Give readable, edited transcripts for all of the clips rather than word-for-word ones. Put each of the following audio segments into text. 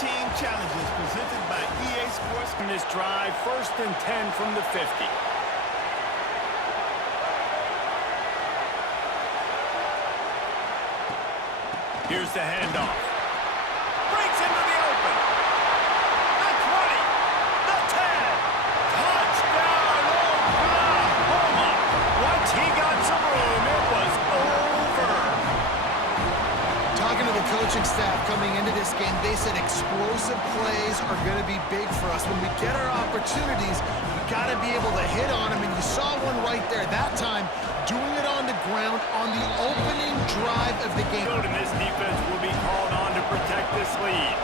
team challenges presented by EA Sports. In this drive, 1st and 10 from the 50. Here's the handoff. Breaks into the open. The 20. The 10. Touchdown, Oklahoma. Once he got some room, it was over. Talking to the coaching staff coming into this game, they said explosive plays are going to be big for us. When we get our opportunities, we got to be able to hit on them, and you saw one right there. That time, doing it on the ground on the opening drive of the game. And this defense will be called on to protect this lead.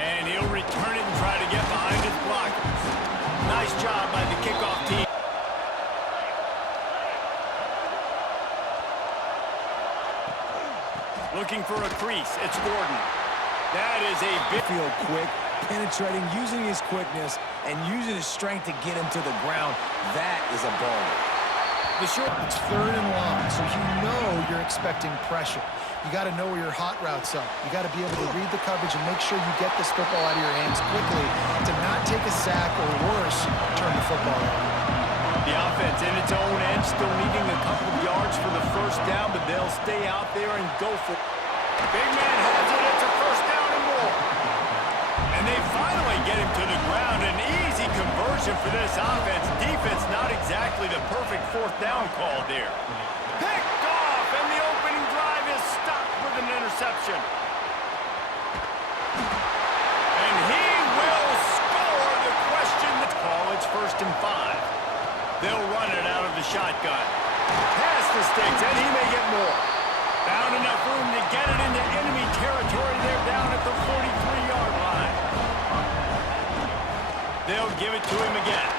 And he'll return it and try to get behind his blockers. Nice job by the kickoff team. Looking for a crease. It's Gordon. That is a big field quick, penetrating, using his quickness, and using his strength to get him to the ground. That is a ball. The short, it's 3rd and long, so you know you're expecting pressure. You got to know where your hot routes are. You got to be able to read the coverage and make sure you get this football out of your hands quickly to not take a sack or worse, turn the football over. The offense in its own end, still needing a couple of yards for the 1st down, but they'll stay out there and go for it. Big man has it. It's a 1st down and more. And they finally get him to the ground. An easy conversion for this offense. Defense not exactly the perfect 4th down call there. Picked off, and the opening drive is stopped with an interception. And he will score. The question that's called, it's 1st and 5. They'll run it out of the shotgun. Pass the sticks, and he may get more. Found enough room to get it into enemy territory. They're down at the 43-yard line. They'll give it to him again.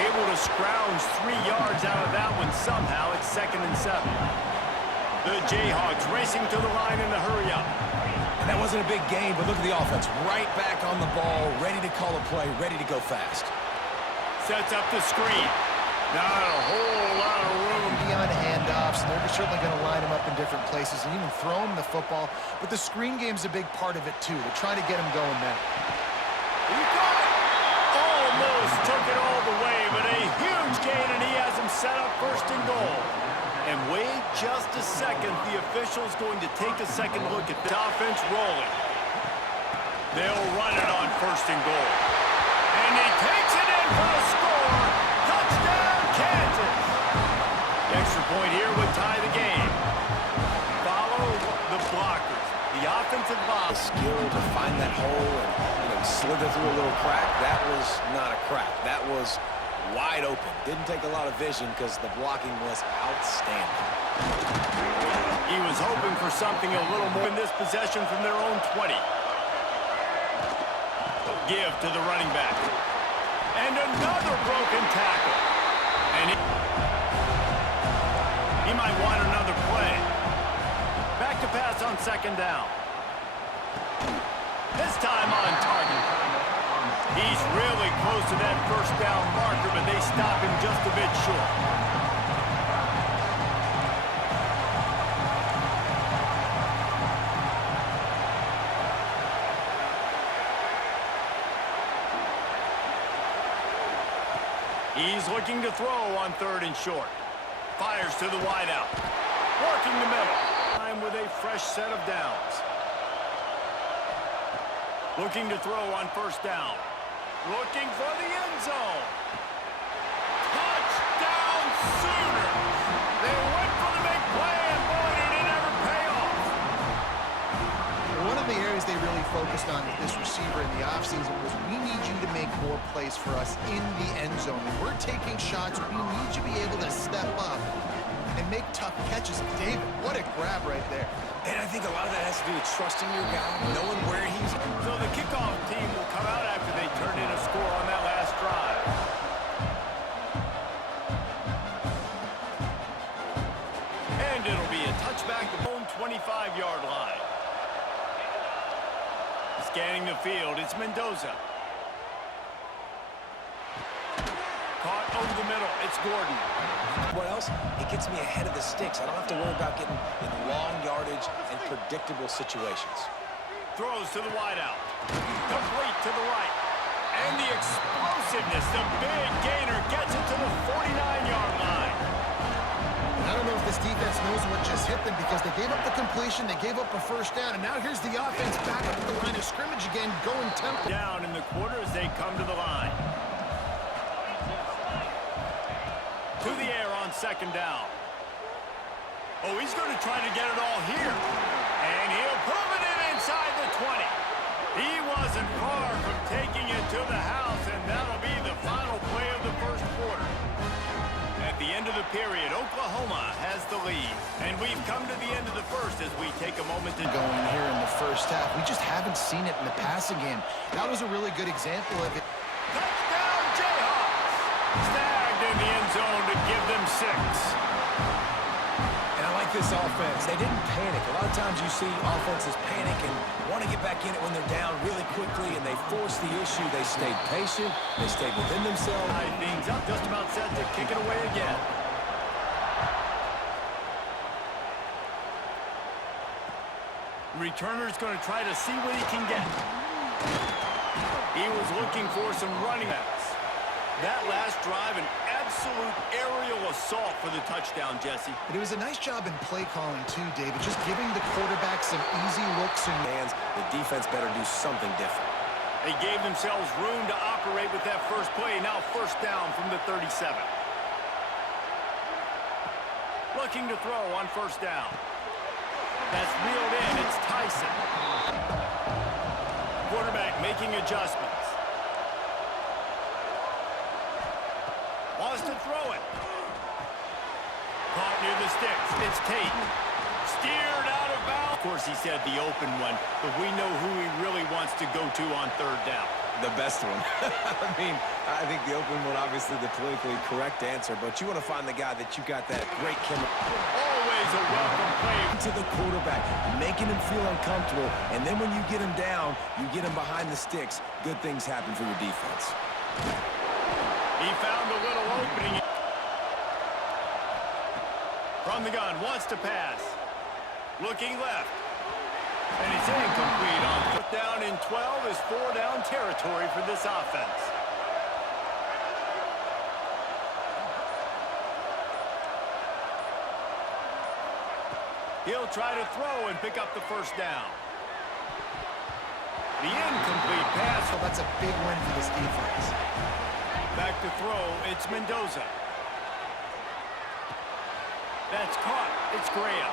Able to scrounge 3 yards out of that one somehow. It's 2nd and 7. The Jayhawks racing to the line in the hurry up. And that wasn't a big gain, but look at the offense. Right back on the ball, ready to call a play, ready to go fast. Sets up the screen. Not a whole lot of room. Beyond handoffs, they're certainly going to line them up in different places and even throw them the football. But the screen game's a big part of it, too. They're trying to get them going now. He got it! Almost took it all the way, but a huge gain, and he has him set up 1st and goal. And wait just a second. The official's going to take a second look at the offense rolling. They'll run it on 1st and goal. And he takes it in for the score. Touchdown, Kansas. The extra point here would tie the game. Follow the blockers. The offensive line. Skill to find that hole and slither through a little crack. That was not a crack. That was wide open. Didn't take a lot of vision because the blocking was outstanding. He was hoping for something a little more in this possession from their own 20. Give to the running back. And another broken tackle. And he might want another play. Back to pass on 2nd down. This time on target. He's really close to that 1st down marker, but they stop him just a bit short. He's looking to throw on 3rd and short. Fires to the wideout. Working the middle. Time with a fresh set of downs. Looking to throw on 1st down. Looking for the end zone. Touchdown Sooners! They went for the big play, and boy, did it ever pay off. One of the areas they really focused on with this receiver in the offseason was we need you to make more plays for us in the end zone. When we're taking shots, we need you to be able to step up and make tough catches. David, what a grab right there. And I think a lot of that has to do with trusting your guy, knowing where he's. So the kickoff team will come out after they turn in a score on that last drive. And it'll be a touchback to the own 25-yard line. Scanning the field, it's Mendoza. Caught over the middle. It's Gordon. What else? It gets me ahead of the sticks. I don't have to worry about getting in long yardage and predictable situations. Throws to the wideout. Complete to the right. And the explosiveness, the big gainer gets it to the 49-yard line. I don't know if this defense knows what just hit them because they gave up the completion, they gave up a first down, and now here's the offense back up at the line of scrimmage again, going tempo. Down in the quarter as they come to the line. To the air on second down. Oh, he's going to try to get it all here. And he'll put it in inside the 20. He wasn't far from taking it to the house, and that'll be the final play of the first quarter. At the end of the period, Oklahoma has the lead. And we've come to the end of the first as we take a moment to Going here in the first half. We just haven't seen it in the passing game. That was a really good example of it. Touchdown, Jayhawks! Snagged in the end zone to give them 6. And I like this offense. They didn't panic. A lot of times you see offenses panic and want to get back in it when they're down really quickly, and they force the issue. They stayed patient. They stayed within themselves. Tie things up, just about set to kick it away again. Returner's going to try to see what he can get. He was looking for some running backs. That last drive, an absolute aerial assault for the touchdown, Jesse. But it was a nice job in play calling too, David, just giving the quarterback some easy looks and Hands, the defense better do something different. They gave themselves room to operate with that first play. Now first down from the 37. Looking to throw on first down. That's reeled in. It's Tyson. Quarterback making adjustments. Wants to throw it. Caught near the sticks. It's Tate. Steered out of bounds. Of course, he said the open one, but we know who he really wants to go to on third down. The best one. I mean, I think the open one, obviously the politically correct answer, but you want to find the guy that you got that great chemistry. Always a welcome play. To the quarterback, making him feel uncomfortable, and then when you get him down, you get him behind the sticks, good things happen for your defense. He found a little opening. From the gun, wants to pass. Looking left. And it's incomplete on fourth down and 12 is 4-down territory for this offense. He'll try to throw and pick up the first down. The incomplete pass. well, that's a big win for this defense. Back to throw, it's Mendoza. That's caught, it's Graham.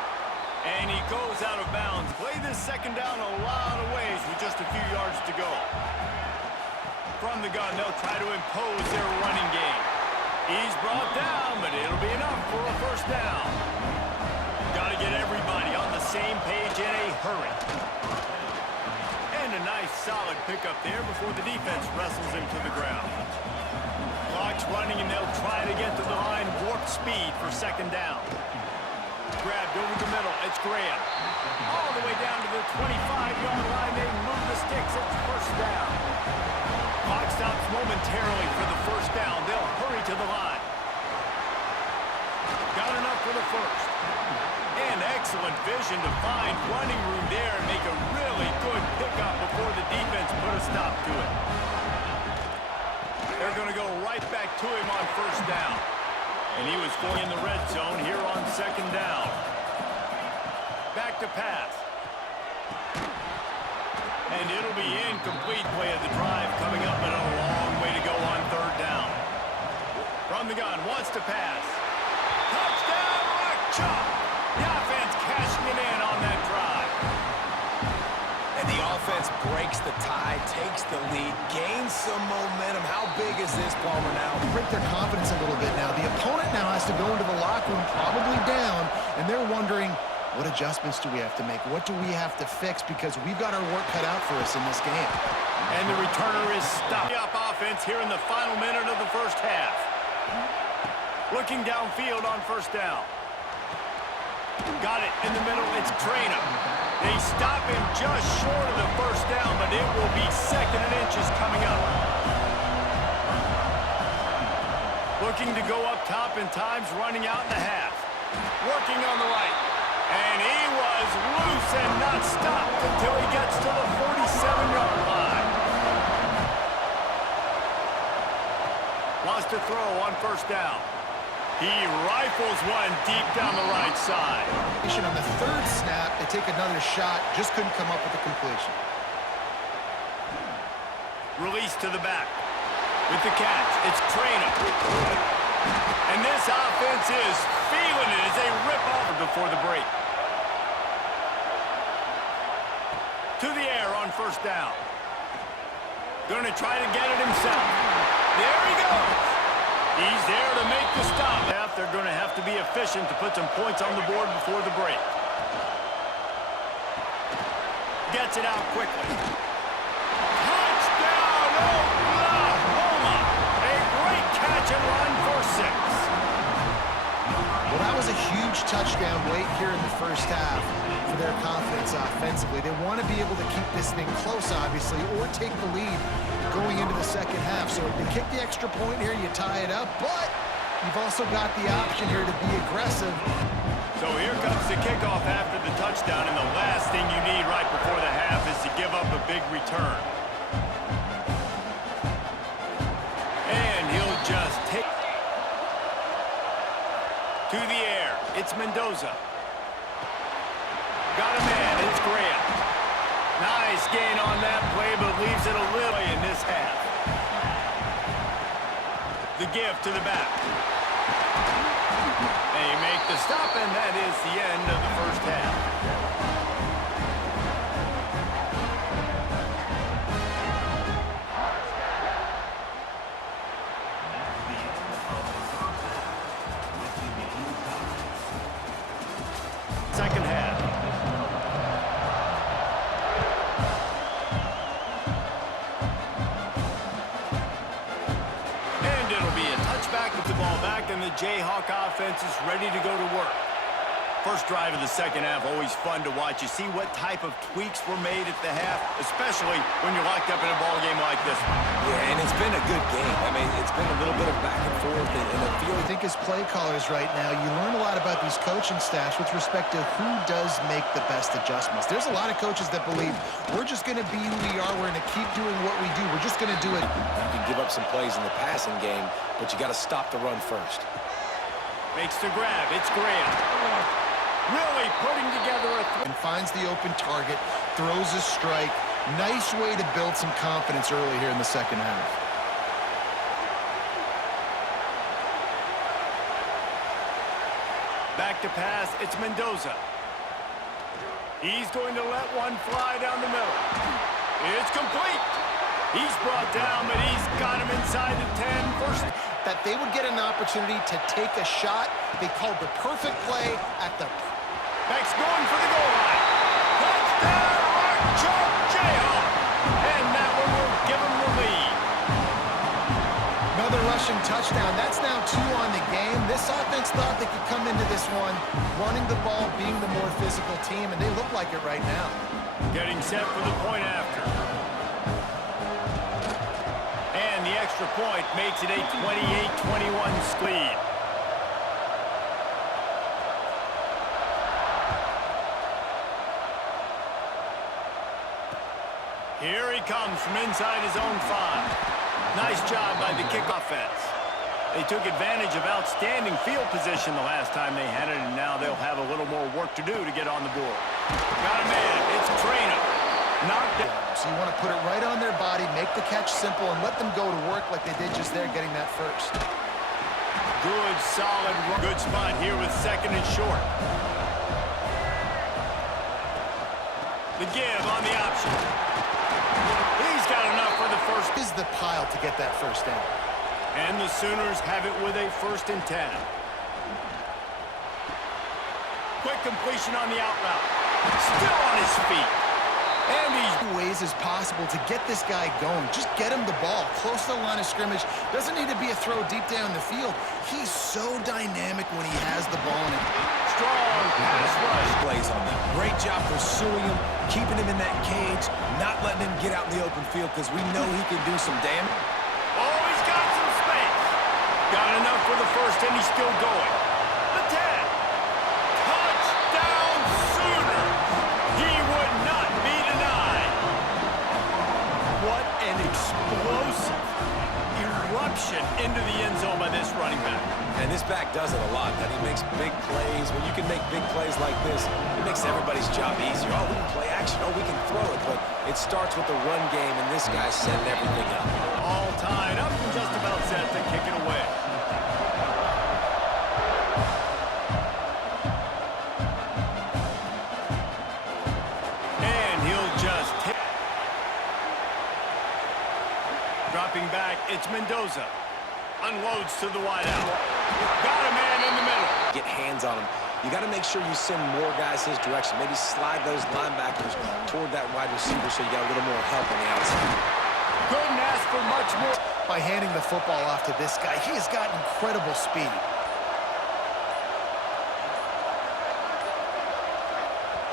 And he goes out of bounds. Play this second down a lot of ways with just a few yards to go. From the gun, they'll try to impose their running game. He's brought down, but it'll be enough for a first down. Got to get everybody on the same page in a hurry. And a nice solid pickup there before the defense wrestles him to the ground. Clock's running, and they'll try to get to the line warp speed for second down. Grabbed over the middle. It's Graham. All the way down to the 25-yard line. They move the sticks. It's first down. Clock stops momentarily for the first down. They'll hurry to the line. Got enough for the first. And excellent vision to find running room there and make a really good pickup before the defense put a stop to it. They're going to go right back to him on first down. And he was fully in the red zone here on second down. Back to pass. And it'll be incomplete. Play of the drive coming up, and a long way to go on third down. From the gun, wants to pass. Touchdown, Rock Chalk. The offense cashing it in on that drive. And the offense breaks the tie, takes the lead, gains some momentum. How big is this, Palmer, now? Break their confidence a little bit now. The opponent now has to go into the locker room probably down, and they're wondering, what adjustments do we have to make? What do we have to fix? Because we've got our work cut out for us in this game. And the returner is stopped. Up offense here in the final minute of the first half. Looking downfield on first down. Got it in the middle. It's Traynor. They stop him just short of the first down, but it will be second and inches coming up. Looking to go up top, and time's running out in the half. Working on the right. And he was loose and not stopped until he gets to the 47-yard line. Lost a throw on first down. He rifles one deep down the right side. On the third snap, they take another shot, just couldn't come up with a completion. Release to the back. With the catch, it's Trainer. And this offense is feeling it as they rip off before the break. To the air on first down. Gonna try to get it himself. There he goes. He's there to make the stop. They're going to have to be efficient to put some points on the board before the break. Gets it out quickly. Touchdown, Oklahoma! A great catch and run for 6. Well, that was a huge touchdown late here in the first half for their confidence offensively. They want to be able to keep this thing close, obviously, or take the lead going into the second half. So if they kick the extra point here, you tie it up, but you've also got the option here to be aggressive. So here comes the kickoff after the touchdown, and the last thing you need right before the half is to give up a big return. And he'll just take to the air. It's Mendoza. Got a man. It's Graham. Nice gain on that play, but leaves it a little in this half. The give to the back. They make the stop, and that is the end of the first half. Second half. And it'll be a touchback with the ball back, and the Jayhawk offense is ready to go to work. First drive of the second half, always fun to watch. You see what type of tweaks were made at the half, especially when you're locked up in a ball game like this one. Yeah, and it's been a good game. I mean, it's been a little bit of back and forth, and I feel I think as play callers right now, you learn a lot about these coaching staffs with respect to who does make the best adjustments. There's a lot of coaches that believe we're just going to be who we are. We're going to keep doing what we do. We're just going to do it. you can give up some plays in the passing game, but you got to stop the run first. Makes the grab. It's Graham. Really putting together a And finds the open target, throws a strike. Nice way to build some confidence early here in the second half. back to pass. It's Mendoza. He's going to let one fly down the middle. It's complete. He's brought down, but he's got him inside the 10. First. That they would get an opportunity to take a shot. They called the perfect play at the... Beck's going for the goal line. Touchdown, Archie Jayhawk. And that one will give him the lead. Another rushing touchdown. That's now 2 on the game. This offense thought they could come into this one running the ball, being the more physical team, and they look like it right now. Getting set for the point after. And the extra point makes it a 28-21 lead. Here he comes from inside his own 5. Nice job by the kick offense. They took advantage of outstanding field position the last time they had it, and now they'll have a little more work to do to get on the board. Got a man. It's Trainer. Knocked down. So you want to put it right on their body, make the catch simple, and let them go to work like they did just there, getting that first. Good, solid, good spot here with second and short. The give on the option. He's got enough for the first. Is the pile to get that first down. And the Sooners have it with a 1st and 10. Quick completion on the out route. Still on his feet. And he's Ways as possible to get this guy going. Just get him the ball close to the line of scrimmage. Doesn't need to be a throw deep down the field. He's so dynamic when he has the ball in it. strong pass rush. Plays on them. Great job pursuing him, keeping him in that cage, not letting him get out in the open field because we know he can do some damage. Oh, he's got some space. Got enough first, and he's still going. The 10. Touchdown Sooners. He would not be denied. What an explosive eruption into the end zone by this running back. And this back does it a lot, that he makes big plays. When you can make big plays like this, it makes everybody's job easier. Oh, we can play action. Oh, we can throw it. But it starts with the run game, and this guy's setting everything up. All tied up and just about set to kick it away. And he'll just hit. Dropping back, it's Mendoza. Unloads to the wideout. Got a man in the middle. Get hands on him. You got to make sure you send more guys his direction. Maybe slide those linebackers toward that wide receiver so you got a little more help on the outside. Couldn't ask for much more. By handing the football off to this guy, he has got incredible speed.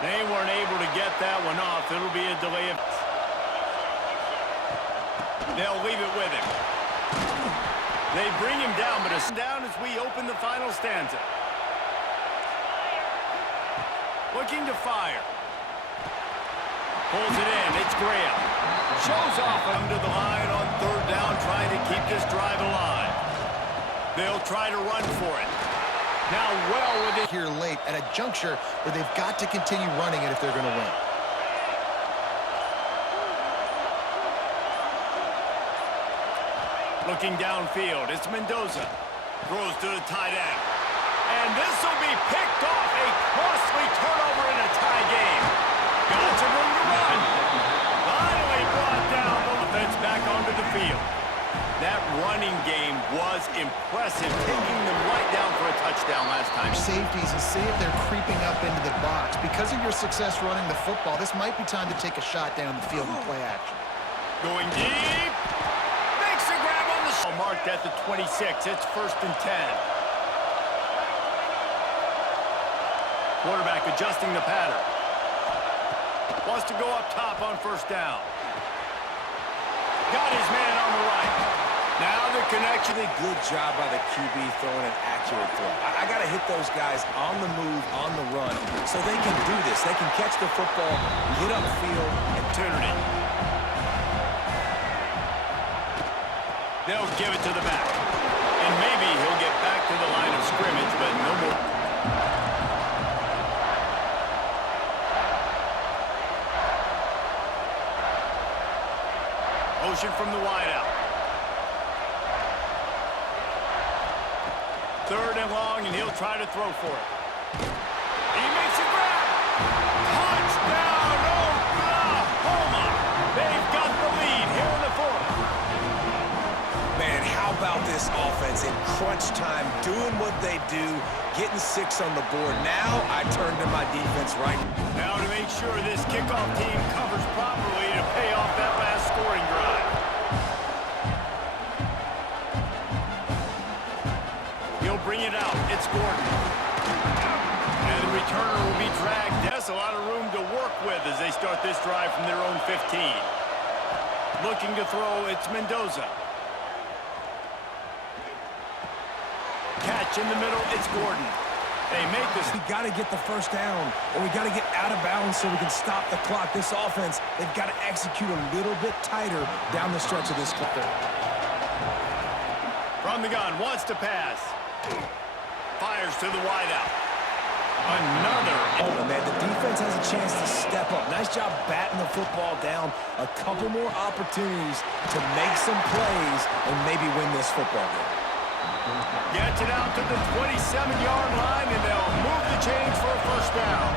They weren't able to get that one off. It'll be a delay of... They'll leave it with him. They bring him down, but it's down as we open the final stanza. Looking to fire. Pulls it in. It's Graham. Shows off under the line on third down, trying to keep this drive alive. They'll try to run for it. Now well within... Here late at a juncture where they've got to continue running it if they're going to win. Looking downfield, it's Mendoza. Throws to the tight end. And this will be picked off. A costly turnover in a tie game. Got some room to run. Finally brought down the defense back onto the field. That running game was impressive, taking them right down for a touchdown last time. Safeties, and see if they're creeping up into the box. Because of your success running the football, this might be time to take a shot down the field and play action. Going deep. Makes a grab on the... Marked at the 26. It's 1st and 10. Quarterback adjusting the pattern. Wants to go up top on 1st down. Got his man on the right. Now the connection. A good job by the QB throwing an accurate throw. I got to hit those guys on the move, on the run, so they can do this. They can catch the football, get upfield, and turn it in. They'll give it to the back. And maybe he'll get back to the line of scrimmage, but no more. Motion from the wideout. 3rd and long, and he'll try to throw for it. He makes a grab. Touchdown, Oklahoma. They've got the lead here in the 4th. Man, how about this offense in crunch time, doing what they do, getting 6 on the board. Now I turn to my defense right. Now to make sure this kickoff team covers properly to pay off that last scoring drive. He'll bring it out. It's Gordon. And the returner will be dragged. That's a lot of room to work with as they start this drive from their own 15. Looking to throw, it's Mendoza. Catch in the middle, it's Gordon. They make this. We got to get the 1st down, or we got to get out of bounds so we can stop the clock. This offense, they've got to execute a little bit tighter down the stretch of this clock. From the gun, wants to pass. Fires to the wideout. Another. Oh, man, the defense has a chance to step up. Nice job batting the football down. A couple more opportunities to make some plays and maybe win this football game. Gets it out to the 27-yard line, and they'll move the chains for a 1st down.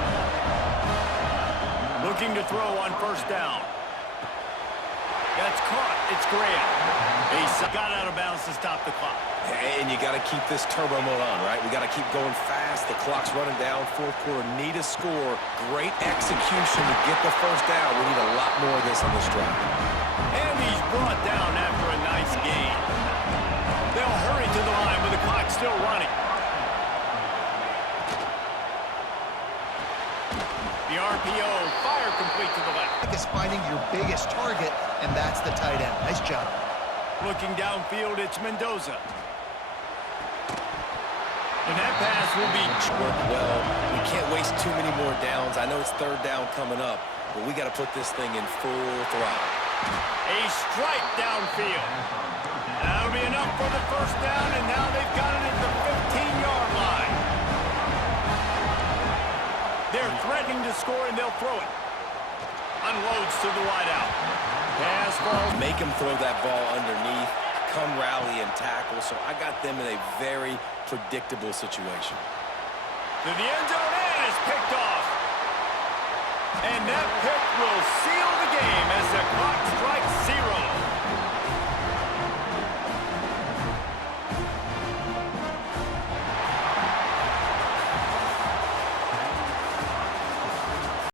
Looking to throw on 1st down. That's caught. It's Graham. He got out of bounds to stop the clock. And you got to keep this turbo mode on, right? We got to keep going fast. The clock's running down. 4th quarter, need a score. Great execution to get the 1st down. We need a lot more of this on this drive. And he's brought down after a nice gain. They'll hurry to the line with the clock still running. The RPO, fire complete to the left. Is finding your biggest target, and that's the tight end. Nice job. Looking downfield, it's Mendoza. And that pass will be... Work well. We can't waste too many more downs. I know it's third down coming up, but we got to put this thing in full throttle. A strike downfield. That'll be enough for the first down, and now they've got it at the 15-yard line. They're threatening to score, and they'll throw it. Unloads to the wideout. Pass falls. Make him throw that ball underneath, come rally and tackle, so I got them in a very predictable situation. To the end zone, and it's picked off. And that pick will seal